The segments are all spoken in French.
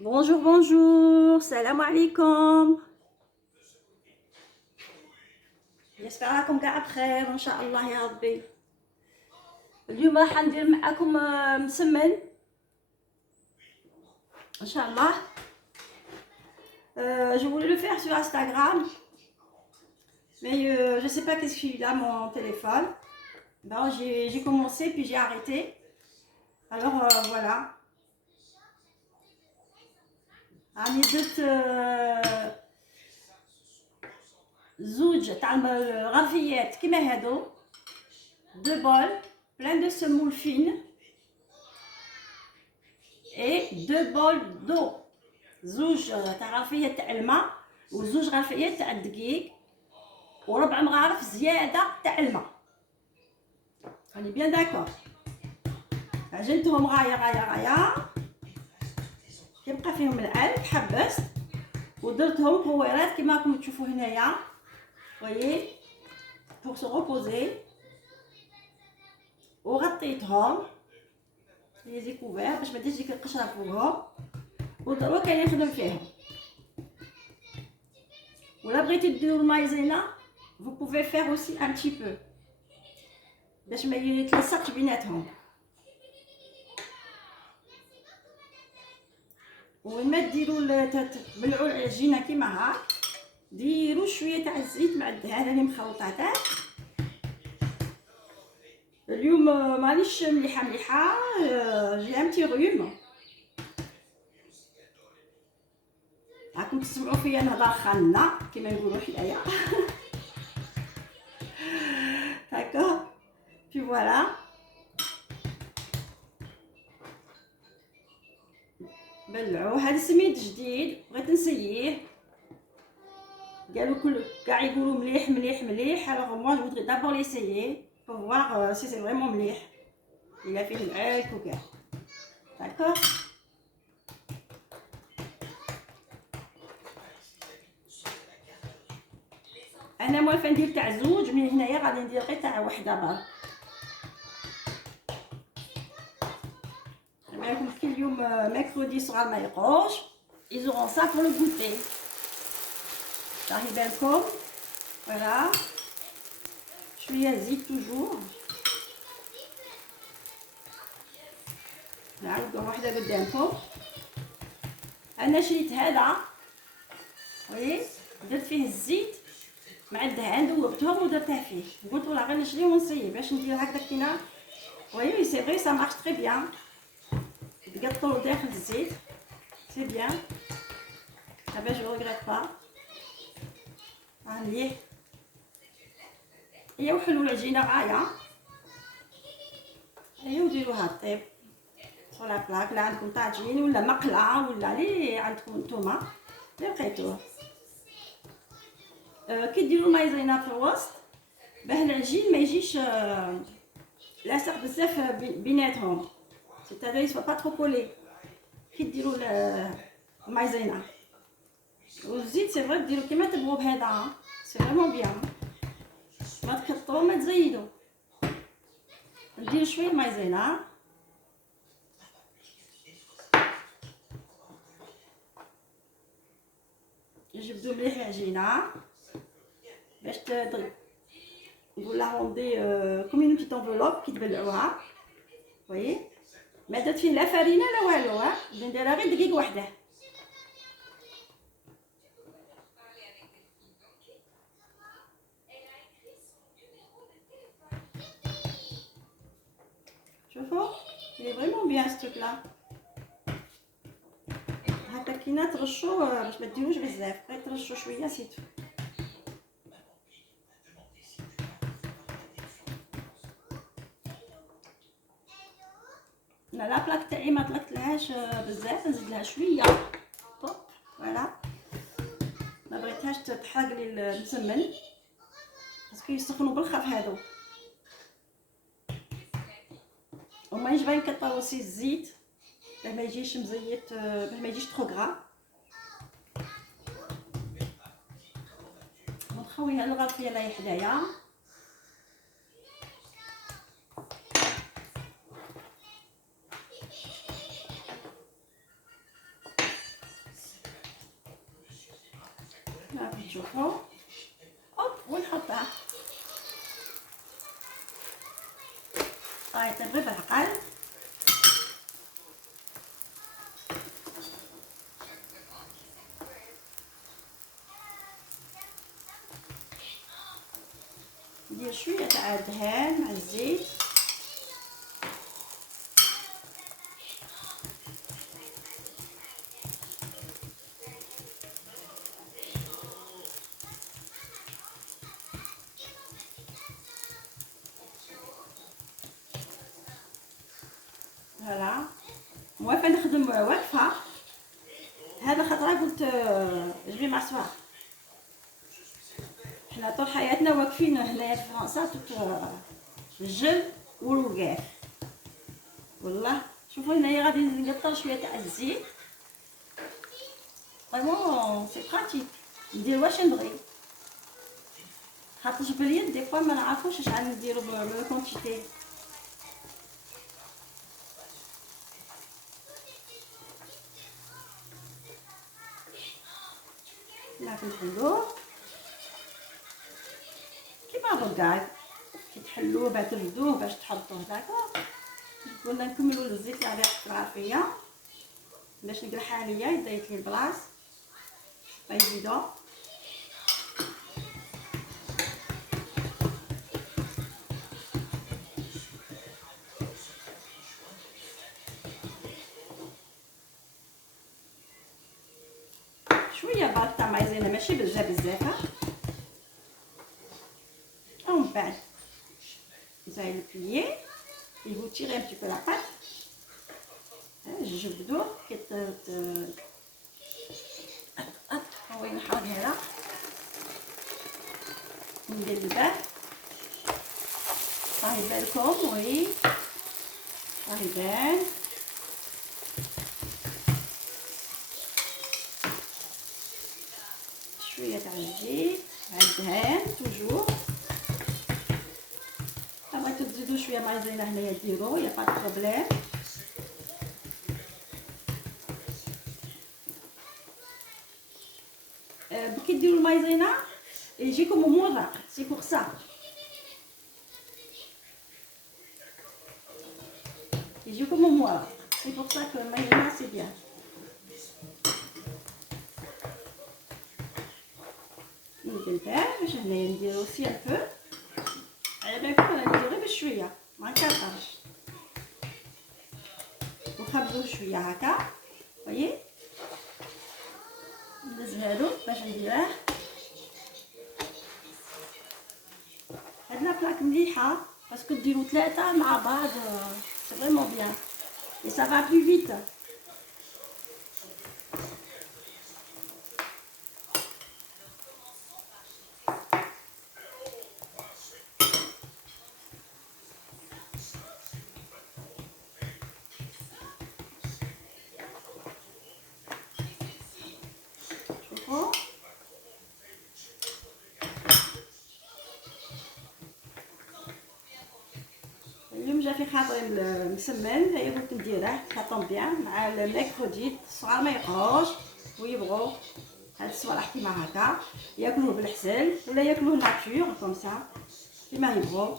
Bonjour, bonjour, salam alaikum. J'espère راكم كاع بخير وان شاء الله يا ربي. اليوم راح ندير معكم مسمن ان شاء الله. Je voulais le faire sur Instagram, mais je sais pas qu'est-ce qu'il a mon téléphone. Ben, j'ai commencé puis j'ai arrêté. Alors voilà. راني درت زوج تاع الغرفيات كيما هادو، deux bols plein de semoule fine et deux bols d'eau. زوج تاع غرفيات تاع الماء وزوج غرفيات تاع الدقيق وربع مغارف زياده تاع الماء. راني بيان داكور. عجنتهم غايه كيبقى فيهم العلق حبست ودرتهم كويرات كيما راكم تشوفوا هنايا. وي pour se reposer. وغطيتهم لي زيكوفير باش ما تجيش ديك القشره فوقهم ودروك كاين نخدم فيهم. ولا بغيتي ديروا المايزينا vous pouvez faire aussi un petit peu باش ما يتلصقش بيناتهم. وما ديروا تبلعوا العجينه كيما هاك، ديروا شويه تاع الزيت مع الدهان اللي مخلطه تاع. اليوم مانيش مليحه جي ان بتي غيوم، راكم تسمعوا فيا نهضر خانه كيما نقولوا حنايا. هكا في فوالا. بلعوا هذا سميد جديد بغيت نسييه، قالوا كل كاع يقولوا مليح مليح مليح. alors moi je voudrais d'abord l'essayer pour voir si c'est vraiment مليح. il a فيه العلك وكاع. d'accord. انا موالفه ندير تاع زوج، من هنايا غادي ندير غير تاع وحده برك. معاكم كل يوم ميركودي صغار ما يقروش ils auront ça pour le goûter. راهي بالكم فوالا. شويه زيت توجور، نعاودو وحده قدامكم. انا شريت هذا وي درت فيه الزيت مع الدهان ذوبتهم ودرته فيه. قلت ولا غير نشري ونسيي باش ندير هكذا كينا. وي سي فري سا مارش تري بيان. تقطعوا داخل الزيت سي بيان. هذا جو ريغريت با. مليح. هي وحلو العجينه غايه. ايوا ديروها طيب sur la plaque. لا عندكم طاجين ولا مقله ولا لي عندكم نتوما اللي لقيتوه. كي ديروا المايزينا في الوسط باه العجين ما يجيش لاصق بزاف بيناتهم، c'est-à-dire il soit pas trop collé. كي ديروا المايزينا والزيت سي فري ديروا كيما تبغوا بهذا سي فريمون بيان. ما تكثروا ما تزيدوا. ندير شويه مايزينا نجبدوا مليح العجينه باش نقول لهم دي كومي اون بيت انفلوب كي تبلعوها. وي ما درت فيه لا فرينه لا والو، نديرها غير دقيق وحده. شوفوا il est vraiment bien ce truc là. هكا كينا ترشوا باش ما ديروش بزاف، غير ترشوا شويه سيتو. انا لا بلاك تاعي ما طلقتلهاش بزاف، نزيد لها شويه طوب فوالا. ما بغيتهاش تحرق لي المسمن باسكو يسخنوا بالخف هادو. وما يجبر نكثروا سي الزيت باه ما يجيش مزيت، باه ما يجيش ترو غرا. ونخويها الغرفيه راهي حدايا. شوفوا اوب ونحطها هاي تبغي بالعقل. ندير شويه تاع الدهان مع الزيت. فوالا موافقه نخدم واقفه. هذا خطره قلت جبي مع صباح. حنا طول حياتنا واقفين هنايا في فرنسا الجل والوقاف والله. شوفوا هنايا غادي نقطر شويه تاع الزيت فريمون سي براتيك. ندير واش نبغي خاطر باليد دي فوا ما نعرفوش شحال نديرو بالكونتيتي. نعرف نحلوه كيما الرقاق كي تحلوه بعد تردوه باش تحطوه داكوغ. قلنا نكملوا الزيت اللي غادي يقطع فيا باش نقلح عليا يضيق لي البلاص فيزيدو. شويه برك تاع مايزينا ماشي بزاف ومن بعد vous allez le plier et vous tirez un petit peu la pâte. جبدو هو نحاول هنا ندير البال راهي بالكم وي راهي بان. شويه تاع الزيت مع الدهان توجور. بغيتو تزيدو شويه مايزينا هنايا ديرو يا با بروبليم. كي ديروا المايزينا يجيكم مورق سي بور سا يجيكم مورق سي بور سا كو المايزينا سي بيان. ندير باش هنايا نديرو سي ان بو على بالكم انا ندير غير بشويه ما نكثرش ونخبزوه شويه هكا وي. ندز هادو باش نديره. هاد لابلاك مليحه باسكو ديرو 3 مع بعض سي فريمون بيان اي سا فا بلو فيت. شوفوا اليوم جا في خاطري مسمن هيا قلت نديره خاطر بيان مع الميركودي. الصغار ما يقروش ويبغوا هاد الصوالح كيما هكا ياكلوه بالحسل ولا ياكلوه ناتور كوم سا كيما يبغوا.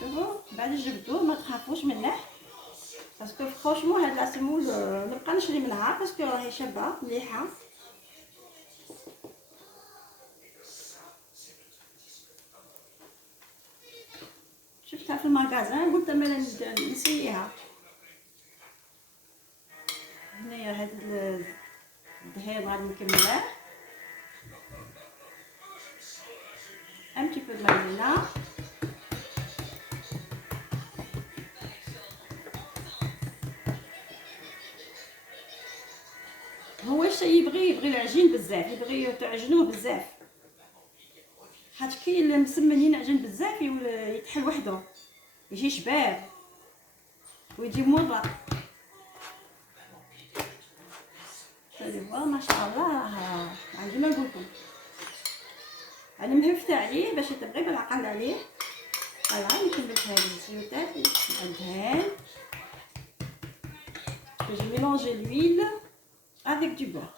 شوفوا بعد جبدوه ما تخافوش منه باسكو فرونشمون هاد لا سيمول نبقى نشري منها باسكو راهي شابه مليحه. شفتها في المغازان قلت مالا نسيها. هنايا هاد الدهان غادي نكملوه ان بتي بو د مايزينا. هو الشيء يبغي العجين بزاف يبغي تعجنوه بزاف خاطر كي المسمن ينعجن بزاف يتحل وحده يجي شباب ويجي مرق. شوفوا ما شاء الله راه عندي ما نقولكم. انا مهفته عليه باش تبغي بالعقل عليه. فوالا نكمل هذه الزيوتات مع الدهان J'ai mélangé l'huile avec du beurre.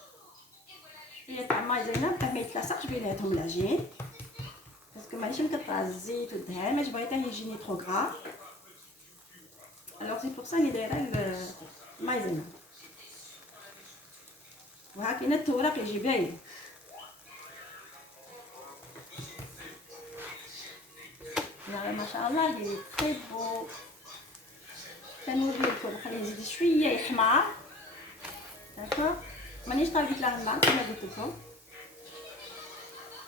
شويه تاع المايزينا باه ما يتلاصقش بيناتهم العجين باسكو مانيش مكثره الزيت والدهان ماش بغيته يجيني ترو غرا. الوغ سي بور سا اللي دايره المايزينا. وها كاين التوراق يجي باين. ما شاء الله اللي تري بو. كنوريكم نخليه يزيد شويه يحمر داكوغ. مانيش طالبت له الماء كما قلت لكم.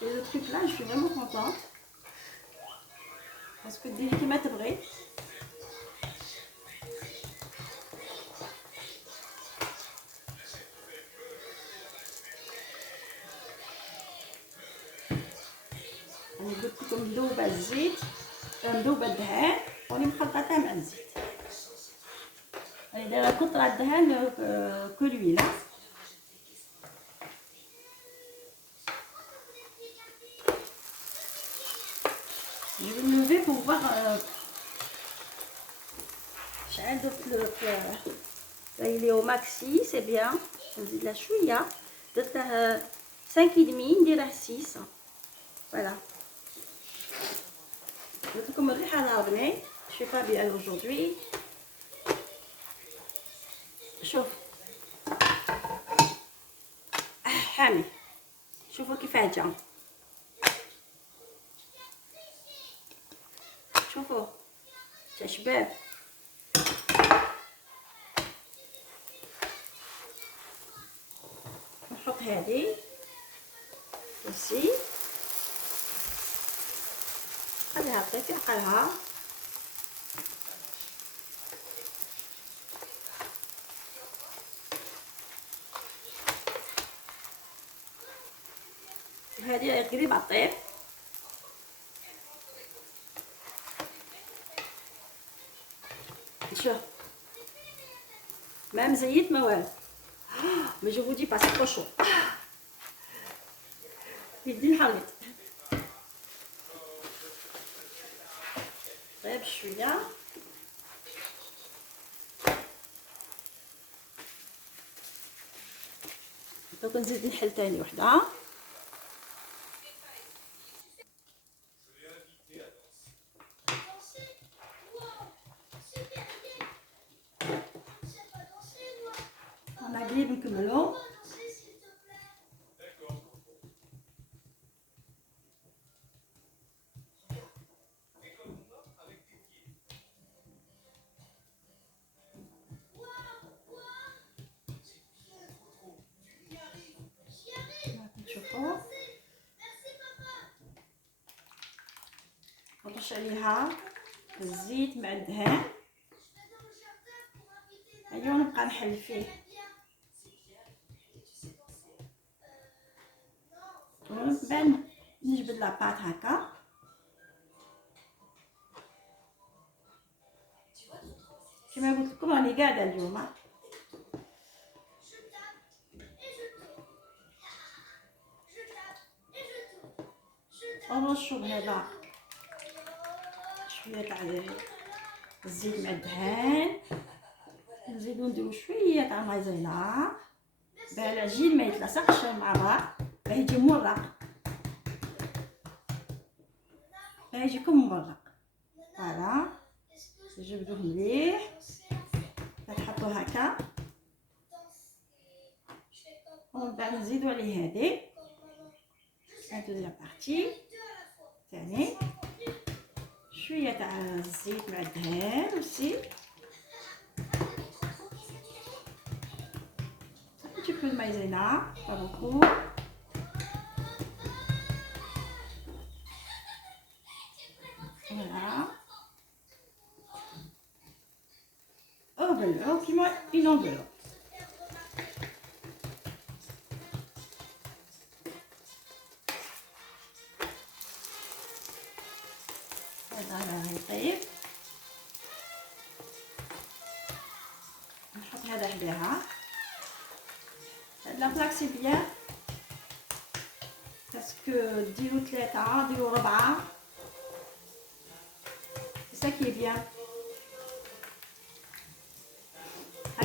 Et le truc là, je suis vraiment contente parce que ديري كيما تبغي. أنا قلت لكم مذوبة الزيت مذوبة الدهان وراني مخلطاتها مع الزيت. راني دايره كترة الدهان كو لويل. Je vais me lever pour voir شحال درت له. il est au maxi, c'est bien. نزيد له شويه درت له 5,5 نديره 6. voilà. قلت لكم الريحه ضربني. je suis pas bien aujourd'hui. شوف حامي. شوفوا كيفاه جا. شوفوا جا شباب. نحط هذه وسي خليها تطيب في عقلها. هذه قريبه طيب. شوف ما مزيت ما والو. mais je vous dis pas c'est trop chaud. يدي نحلط. طيب شويه دوك نزيد نحل تاني وحده. انا قريب نكملو. شوفوا نرش عليها الزيت مع الدهان. ايوا نبقى نحل فيه ونبان نجبد لاباط هكا. كما قلت لكم راني قاعده اليوم. ونرشو بهذا شويه تاع الزيت مع الدهان. نزيدو نديرو شويه تاع مايزينا باه العجين ما يتلاصقش مع بعض باه يجي مورق. باه يجيكم مورق. فوالا نجبدوه مليح نحطو هكا ومن بعد نزيدو عليه هذه دوزيام بارتي ثاني شويه تاع الزيت مع الدهان وسي un petit peu de maïzena, pas beaucoup. Voilà. Enveloppe, qui moi une enveloppe. هذا طيب. نحط هذا حداها. لا بلاك سي بيان باسكو ديرو 3 ديرو 4 سا كي بيان.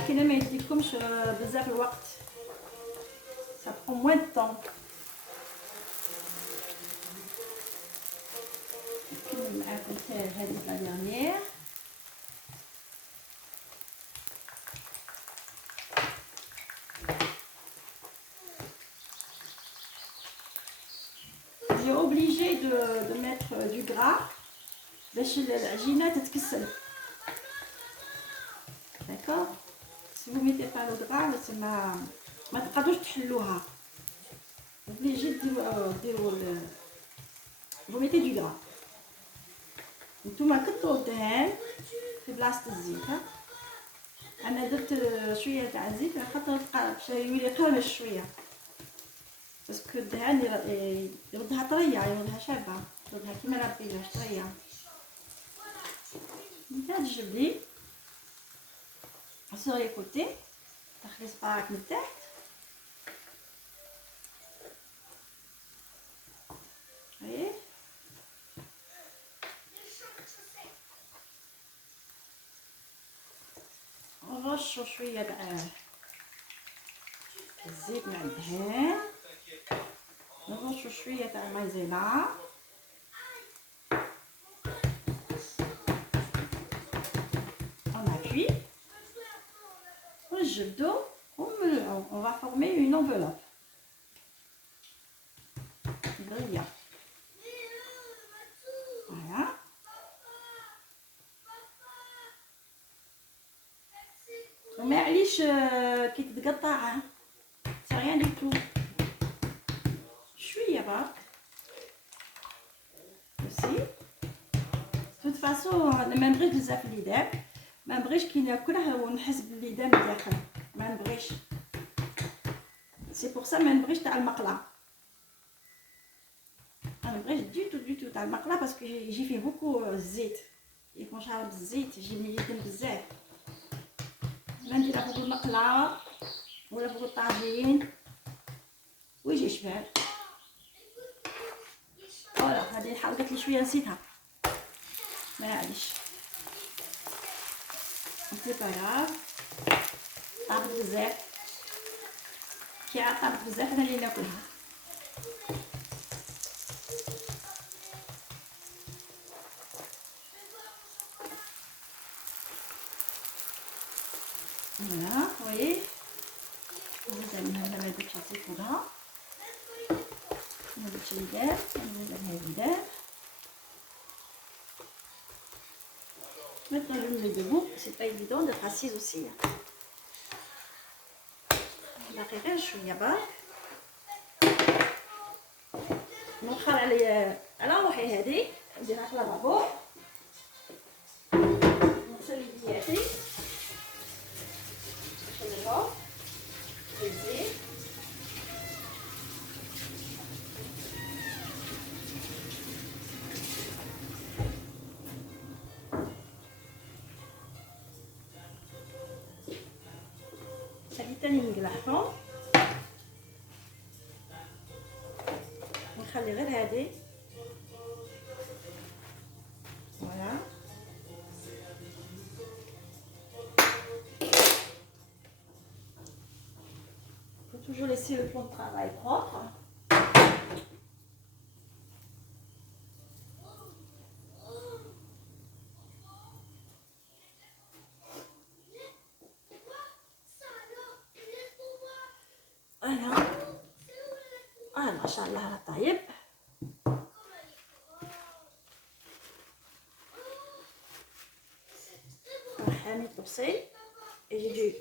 ولكن ما يديكمش بزاف الوقت. Ça prend moins de temps. نكمل معاكم حتى هذه لا ديرنيير. J'ai obligé de mettre du gras باش العجينه تتكسل. D'accord? Si vous mettez pas le gras, ما تقدروش تحلوها. obligé ديروا vous mettez du gras. نتوما كثروا الدهان في بلاصه الزيت. ها انا درت شويه تاع الزيت خاطر باش يولي قرمش شويه، باسكو الدهان يردها طريه، يردها شابه، يردها كيما لا بيلاش طريه. من تحت الجبلي sur les côtés، دخلي صباعك من تحت. ايه نرشو شويه تاع الزيت مع الدهان، نرشو شويه تاع المايزينا، on appuie ونجبدو ونملعو. on va former une enveloppe دريه. voilà. وما عليش كي تتقطع سي ريان دي تو، شويه برك اوسي. توت فاسون ما نبغيش بزاف الليدام، ما نبغيش كي ناكله ونحس بالليدام داخل، ما نبغيش. سي بور سا ما نبغيش تاع المقله، ما نبغيش دي تو تاع المقله، باسكو يجي فيه بوكو الزيت، يكون شارب الزيت، يجي من اليدين بزاف. لا نديرها فوق المقله ولا فوق الطاجين ويجي شباب. فوالا هذه حرقت لي شويه نسيتها، معليش سي با غاف. طابت بزاف، كي عاد طابت بزاف انا اللي ناكلها. voilà vous voyez. نزيد هذا ما درتش الزيتونه، ما درتش الليدام، نزيد هذا الليدام. Maintenant je me mets debout, c'est pas évident d'être assise aussi. دقيقة شوية برك نوخر على روحي. هذه نديرها في لافابو، نغسل يدياتي، نخليهم بالزيت. هذه تاني نقلعهم، نخلي غير هذه. فوالا faut toujours laisser le plan de travail propre. ما شاء الله راه طايب. حامي الطبسيل، يجي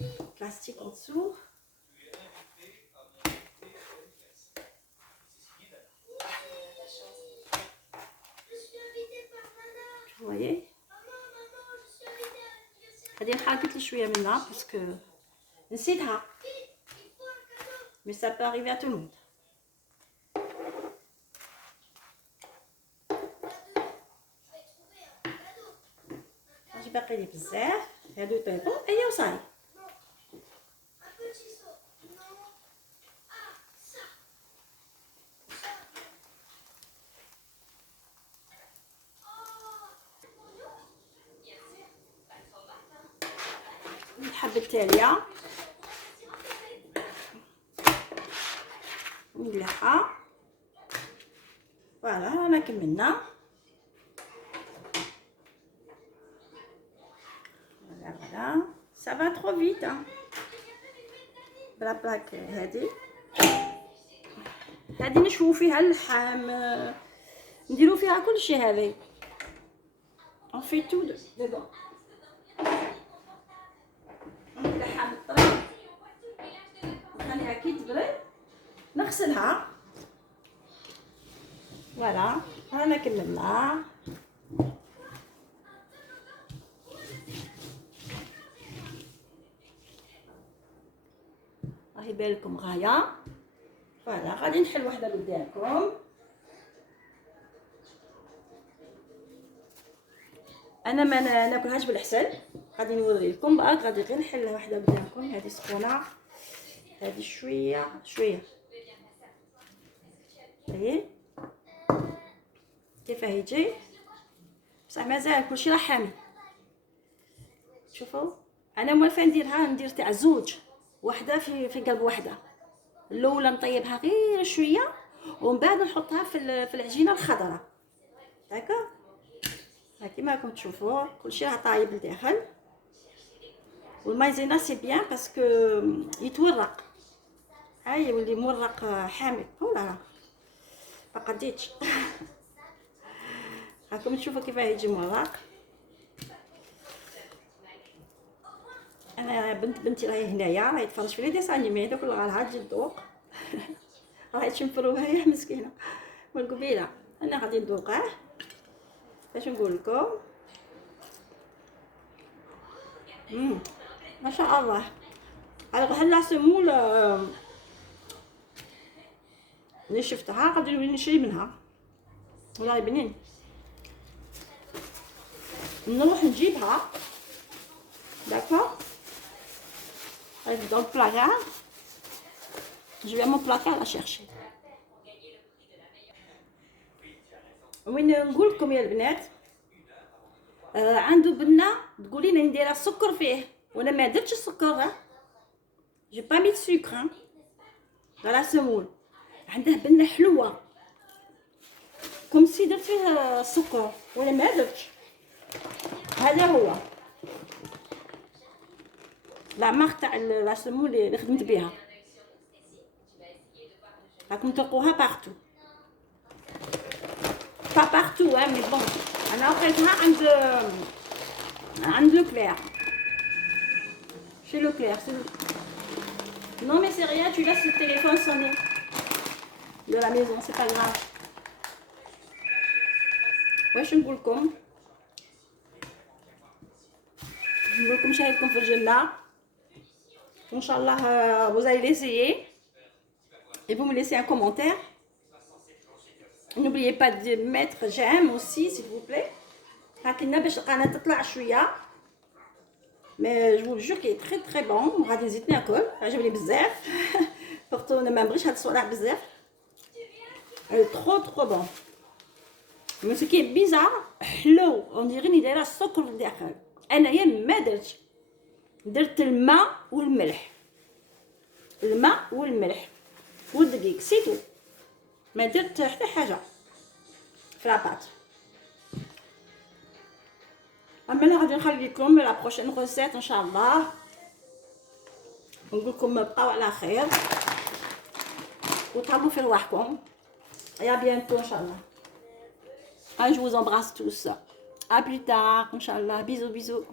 du plastique en dessous. Vous voyez. هذه حرقت لي شويه منها باسكو نسيتها، mais ça peut arriver à tout le monde. اجي باقي لي بزاف، هادو يطيبوا ايا وصاي. الحبه التاليه ونقلعها. فوالا رانا كملنا. فوالا ça va trop vite بلا بلاك. هذه نشوفو فيها اللحم، نديرو فيها كلشي. هذه on fait tout dedans. نقلعها بالطريق نخليها كي تبرد نغسلها. فوالا رانا كملنا. راهي بالكم غايه. فوالا غادي نحل وحده قدامكم. انا ما ناكلهاش بالعسل، غادي نوريكم باك. غادي غير نحل وحده قدامكم. هذه سخونه، هذه شويه شويه. هي كيف يجي بصح مازال كلشي راه حامي. شوفوا انا موالفه نديرها، ندير تاع زوج، وحده في قلب وحده. الاولى نطيبها غير شويه ومن بعد نحطها في العجينه الخضراء هكا. كيما راكم تشوفوا كلشي راه طايب لداخل. والمايزينا سي بيان باسكو يتورق. هاي يولي مورق حامض. ولا ما قديتش. راكم تشوفوا كيف يجي مورق. انا بنتي راهي هنايا، راهي تفرج في لي ديسان انيمي. دوك راه تجي تذوق. راهي تشنفروها يا مسكينه. والقبيله انا غادي نذوقه. باش نقول لكم ما شاء الله. على هلا سمول اللي شفتها غادي نشري منها. والله بنين. نروح نجيبها داكور. dans le placard. Je vais à mon placard la chercher. وين نقول لكم يا البنات، عنده بنه تقولي لي ندير السكر فيه وانا ما درتش السكر. جي با ميت سكر على سمول. عنده بنه حلوه كوم سي درت فيه السكر وانا ما درتش. هذا هو لا مارك تاع لا سمول اللي خدمت بها. راكم تلقوها بارتو. با بارتو مي بون. انا لقيتها عند لوكلير. chez Leclerc. Non mais c'est rien, tu laisses le téléphone sonner de la maison, c'est pas grave. واش نقولكم شاهدكم في الجنة. ان شاء الله vous allez l'essayer et vous me laissez un commentaire. N'oubliez pas de mettre j'aime aussi s'il vous plaît. هاكلنا باش القناه تطلع شويه. مي جو جو كي تري تري بون. غادي نزيد ناكل. عجبني بزاف. بورتو انا ما نبغيش هاد الصوالح بزاف. ترو ترو بون. مي سو كي بيزار حلو. اون ديري دايره السكر لداخل. انايا ما درتش. درت الماء والملح. الماء والملح والدقيق سيتو. ما درت حتى حاجه في لاباط. اما انا غادي نخليكم لا بروشين ريسيت ان شاء الله. نقول لكم بقاو على خير وتهلاو في رواحكم. يا بيانتو ان شاء الله. Je vous embrasse tous. À plus tard, Inch'Allah. Bisous, bisous.